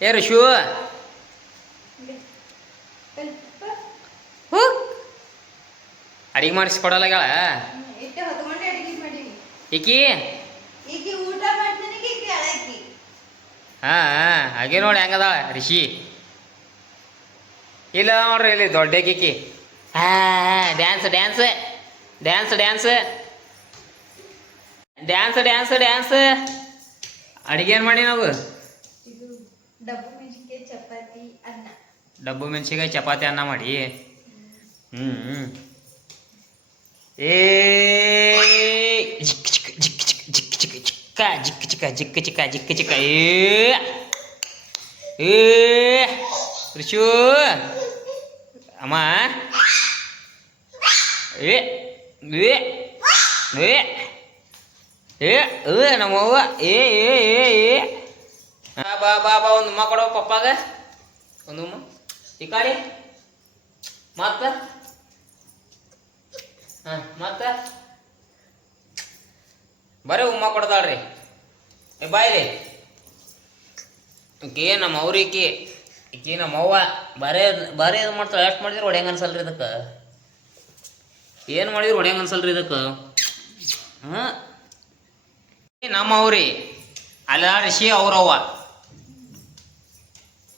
ಏ ಋಷು ಹೂ ಅಡಿಗೆ ಮಾಡಿಸ್ಕೊಡಲ್ಲ ಈಕಿ ಹಾಂ ಹಾಗೆ ನೋಡಿ ಹೆಂಗದ ರಿಷಿ ಇಲ್ಲ ನೋಡ್ರಿ ಇಲ್ಲಿ ದೊಡ್ಡ ಕಿಕ್ಕಿ ಹಾಂ dance dance dance dance dance dance dance ಅಡಿಗೆ ಏನು ಮಾಡಿ ನಾವು ಡಬ್ಬು ಮೆಣಸಿಕಾಯಿ ಚಪಾತಿ ಅನ್ನ ಮಾಡಿ ಹ್ಞೂ ಏ ಜಿಕ್ ಚಿಕ್ಕ ಜಿಕ್ ಚಿಕ್ಕ ಜಿಕ್ ಚಿಕ್ಕ ಚಿಕ್ಕ ಜಿಕ್ ಚಿಕ್ಕ ಜಿಕ್ ಚಿಕ್ಕ ಜಿಕ್ ಚಿಕ್ಕ ಏ ಋಷು ಅಮ್ಮ ಏ ಏ ಏ ಏ ನಮ್ಮವ್ವ ಏ ಏ ಏ ಏ ಬಾ ಬಾ ಬಾ ಒಂದು ಉಮ್ಮ ಕೊಡೋ ಪಪ್ಪಾಗ ಒಂದು ಉಮ್ಮ ಈ ಕಡೆ ಮತ್ತೆ ಹಾಂ ಮತ್ತೆ ಬರೀ ಉಮ್ಮ ಕೊಡ್ತಾಳ್ರಿ ಏ ಬಾಯ್ರಿ ಈಕಿ ನಮ್ಮ ಅವ್ರಿಕಿ ಈಕಿ ನಮ್ಮ ಅವ್ವ ಬರೇ ಬರೀ ಇದು ಮಾಡ್ತಾಳೆ ಎಷ್ಟು ಮಾಡಿದ್ರೆ ಹೊಡ್ಯಂಗೆ ಅನ್ಸಲ್ರಿ ಇದಕ್ಕೆ ಏನು ಮಾಡಿದ್ರು ಹೊಡ್ಯಂಗೆ ಅನ್ಸಲ್ರಿ ಇದಕ್ಕೆ ಹಾಂ ನಮ್ಮ ಅವ್ರಿ ಅಲ್ಲ ರಿಷಿ ಅವ್ರವ್ವ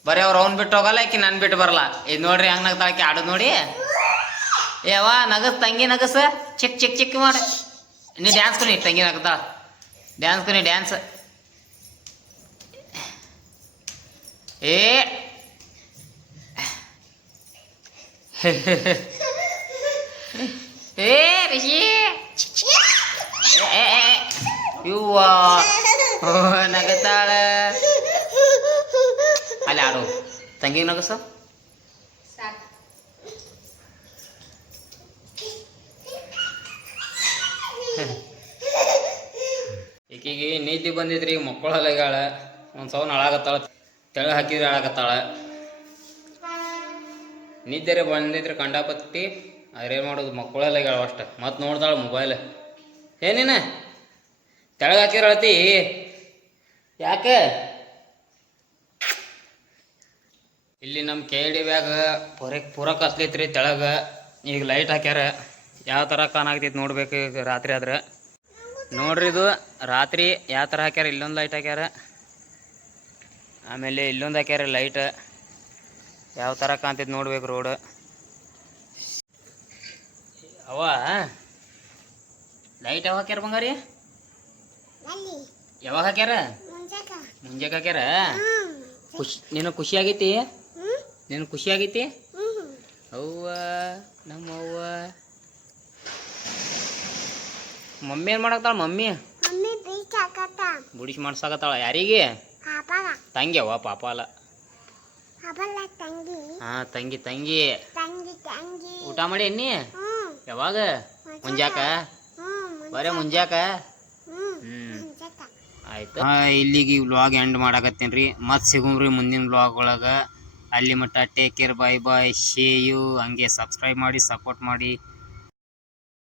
ಬರೀ ಅವ್ರು ಅವ್ನು ಬಿಟ್ಟು ಹೋಗಲ್ಲ ಆಕಿ ನಾನು ಬಿಟ್ಟು ಬರಲ್ಲ ಇದು ನೋಡ್ರಿ ಹಂಗೆ ನಗ್ತಾಳಕಿ ಆಡೋದು ನೋಡಿ ಏವ ನಗಸ್ ತಂಗಿ ನಗಸ ಚಿಕ್ಕ ಚಿಕ್ಕ ಚಿಕ್ಕ ಮಾಡಿ ನೀ ಡ್ಯಾನ್ಸ್ ಕೊನಿ ತಂಗಿ ನಗ್ತಾಳ ಡ್ಯಾನ್ಸ್ ಕೊನಿ ಡ್ಯಾನ್ಸ್ ಏ ಏ ರಿಷಿ ಇವ್ವ ನಗತಾಳ ಅಲ್ಲಿ ಆಡು ತಂಗಿ ನಗಸ ಈಕಿಗೆ ನಿದ್ದೆ ಬಂದಿದ್ರಿ ಮಕ್ಕಳಲ್ಲಗಾಳ ಒಂದು ಸೌನ್ ಹಾಳಾಗತ್ತಾಳ ತೆಳ ಹಾಕಿದ್ರೆ ಹಾಳಾಗತ್ತಾಳ ನಿದ್ದೆರೆ ಬಂದಿದ್ರಿ ಕಂಡಾಪತ್ತಿ ಅದ್ರೇನು ಮಾಡೋದು ಮಕ್ಕಳಲ್ಲಗಾಳ ಅಷ್ಟ ಮತ್ತೆ ನೋಡ್ತಾಳ ಮೊಬೈಲ್ ಏನೇನ ತೆಳಗೆ ಹಾಕಿದ್ರೆ ಅಳತಿ ಯಾಕೆ ಇಲ್ಲಿ ನಮ್ಮ ಕೆ ಡಿ ಬ್ಯಾಗ ಪೂರ ಕತ್ಲೈತ್ರಿ ತೆಳಗೆ ಈಗ ಲೈಟ್ ಹಾಕ್ಯಾರ ಯಾವ ಥರ ಕಾಣಾಗ್ತೈತಿ ನೋಡ್ಬೇಕು ಈಗ ರಾತ್ರಿ ಆದ್ರೆ ನೋಡ್ರಿ ಇದು ರಾತ್ರಿ ಯಾವ ಥರ ಹಾಕ್ಯಾರ ಇಲ್ಲೊಂದು ಲೈಟ್ ಹಾಕ್ಯಾರ ಆಮೇಲೆ ಇಲ್ಲೊಂದು ಹಾಕ್ಯಾರ ಲೈಟ್ ಯಾವ ಥರ ಕಾಣ್ತೈತಿ ನೋಡ್ಬೇಕು ರೋಡ್ ಅವ ಲೈಟ್ ಯಾವಾಗ ಹಾಕ್ಯಾರ ಬಂಗಾರಿ ಯಾವಾಗ ಹಾಕ್ಯಾರ ಮುಂಜಾನೆ ಹಾಕ್ಯಾರ ನೀನು ಖುಷಿ ಆಗೈತಿ ನೀನು ಖುಷಿ ಆಗೈತಿ ಅವ್ವ ನಮ್ಮವ್ವ ಮಮ್ಮಿ ಏನು ಮಾಡತ್ತಾಳ ಮಮ್ಮಿ ಬುಡಿಸಿ ಮಾಡ್ಸಾಕತ್ತಾಳ ಯಾರಿಗೆ ತಂಗಿ ಅವ್ವ ಪಾಪ ಅಲ್ಲ ಹಾಂ ತಂಗಿ ತಂಗಿ ಊಟ ಮಾಡಿ ಎನ್ನಿ ಯಾವಾಗ ಮುಂಜಾಕ ಬರೇ ಮುಂಜಾಕ ಆಯ್ತು ಇಲ್ಲಿಗೆ ಈ ವ್ಲಾಗ್ ಎಂಡ್ ಮಾಡಾಕತ್ತೀನಿ ರೀ ಮತ್ತೆ ಸಿಗುಮ್ರಿ ಮುಂದಿನ ವ್ಲಾಗ್ ಒಳಗೆ ಅಲ್ಲಿ ಮಟ್ಟ ಟೇಕ್ ಕೇರ್ ಬಾಯ್ ಬಾಯ್ ಶೇ ಯು ಹಂಗೆ ಸಬ್ಸ್ಕ್ರೈಬ್ ಮಾಡಿ ಸಪೋರ್ಟ್ ಮಾಡಿ